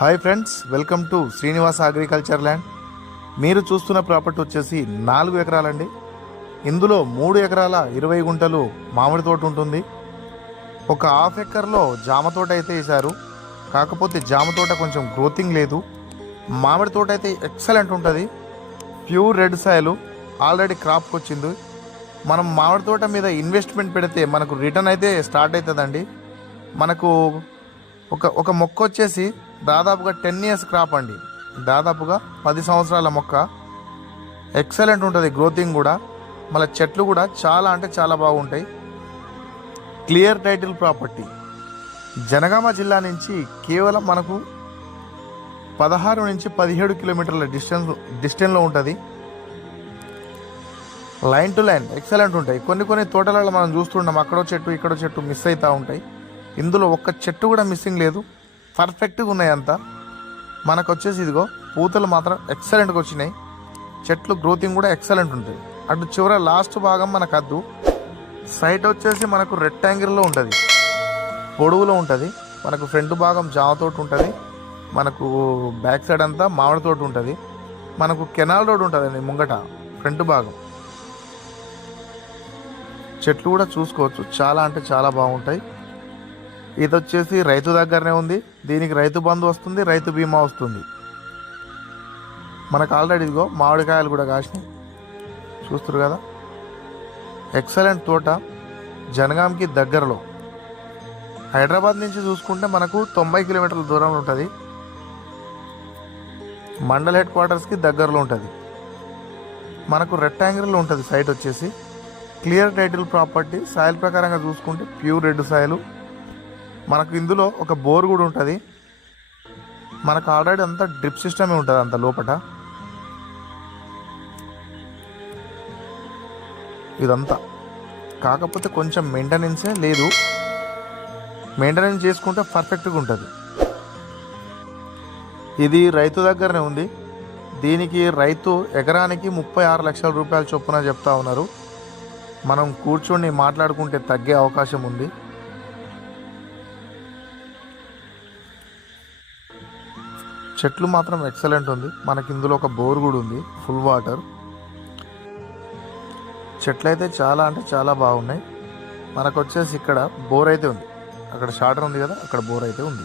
Hi friends welcome to Srinivasa agriculture land. మీరు చూస్తున్న property వచ్చేసి నాలుగు ఎకరాలండి. ఇందులో మూడు ఎకరాల ఇరవై గుంటలు మామిడి తోట ఉంటుంది. ఒక హాఫ్ ఎకర్లో జామ తోట అయితే వేశారు. కాకపోతే జామ తోట కొంచెం గ్రోతింగ్ లేదు. మామిడి తోట అయితే ఎక్సలెంట్ ఉంటుంది. ప్యూర్ రెడ్ సాయిల్ ఆల్రెడీ క్రాప్కి వచ్చింది. మనం మామిడి తోట మీద ఇన్వెస్ట్మెంట్ పెడితే మనకు రిటర్న్ అయితే స్టార్ట్ అవుతుందండి. మనకు ఒక ఒక మొక్క వచ్చేసి దాదాపుగా టెన్ ఇయర్స్ క్రాప్ అండి. దాదాపుగా పది సంవత్సరాల మొక్క. ఎక్సలెంట్ ఉంటుంది గ్రోతింగ్ కూడా. మళ్ళీ చెట్లు కూడా చాలా అంటే చాలా బాగుంటాయి. క్లియర్ టైటిల్ ప్రాపర్టీ జనగామ జిల్లా నుంచి కేవలం మనకు పదహారు నుంచి పదిహేడు కిలోమీటర్ల డిస్టెన్స్ డిస్టెన్స్లో ఉంటుంది. లైన్ టు లైన్ ఎక్సలెంట్ ఉంటాయి. కొన్ని కొన్ని తోటలలో మనం చూస్తుంటాం అక్కడో చెట్టు ఇక్కడో చెట్టు మిస్ అవుతూ ఉంటాయి. ఇందులో ఒక్క చెట్టు కూడా మిస్సింగ్ లేదు. పర్ఫెక్ట్గా ఉన్నాయి అంతా. మనకు వచ్చేసి ఇదిగో పూతలు మాత్రం ఎక్సలెంట్గా వచ్చినాయి. చెట్లు గ్రోతింగ్ కూడా ఎక్సలెంట్ ఉంటుంది అటు చివర లాస్ట్ భాగం మనకు అద్దు. సైట్ వచ్చేసి మనకు రెక్టాంగిల్లో ఉంటుంది. పొడవులో ఉంటుంది. మనకు ఫ్రంట్ భాగం జామతోటి ఉంటుంది. మనకు బ్యాక్ సైడ్ అంతా మామిడి తోటి ఉంటుంది. మనకు కెనాల్ రోడ్ ఉంటుంది ముంగట ఫ్రంట్ భాగం. చెట్లు కూడా చూసుకోవచ్చు. చాలా అంటే చాలా బాగుంటాయి. ఇది వచ్చేసి రైతు దగ్గరనే ఉంది. దీనికి రైతు బంధు వస్తుంది రైతు బీమా వస్తుంది. మనకు ఆల్రెడీ ఇదిగో మామిడికాయలు కూడా కాసినాయి. చూస్తారు కదా? ఎక్సలెంట్ తోట జనగాంకి దగ్గరలో. హైదరాబాద్ నుంచి చూసుకుంటే మనకు తొంభై కిలోమీటర్ల దూరంలో ఉంటుంది. మండల్ హెడ్ క్వార్టర్స్కి దగ్గరలో ఉంటుంది. మనకు రెక్టాంగిల్ ఉంటుంది సైట్ వచ్చేసి. క్లియర్ టైటిల్ ప్రాపర్టీ సాయిల్ ప్రకారంగా చూసుకుంటే ప్యూర్ రెడ్ సాయిలు. మనకు ఇందులో ఒక బోర్ కూడా ఉంటుంది. మనకు ఆల్రెడీ అంతా డ్రిప్ సిస్టమే ఉంటుంది అంత లోపట. ఇదంతా. కాకపోతే కొంచెం మెయింటెనెన్సే లేదు. మెయింటెనెన్స్ చేసుకుంటే పర్ఫెక్ట్గా ఉంటుంది. ఇది రైతు దగ్గరనే ఉంది. దీనికి రైతు ఎకరానికి ముప్పై ఆరు లక్షల రూపాయల చొప్పున చెప్తా ఉన్నారు. మనం కూర్చొని మాట్లాడుకుంటే తగ్గే అవకాశం ఉంది. చెట్లు మాత్రం ఎక్సలెంట్ ఉంది. మనకి ఇందులో ఒక బోర్ కూడా ఉంది ఫుల్ వాటర్ చెట్లు అయితే చాలా అంటే చాలా బాగున్నాయి. మనకు వచ్చేసి ఇక్కడ బోర్ అయితే ఉంది. అక్కడ షార్టర్ ఉంది కదా అక్కడ బోర్ అయితే ఉంది.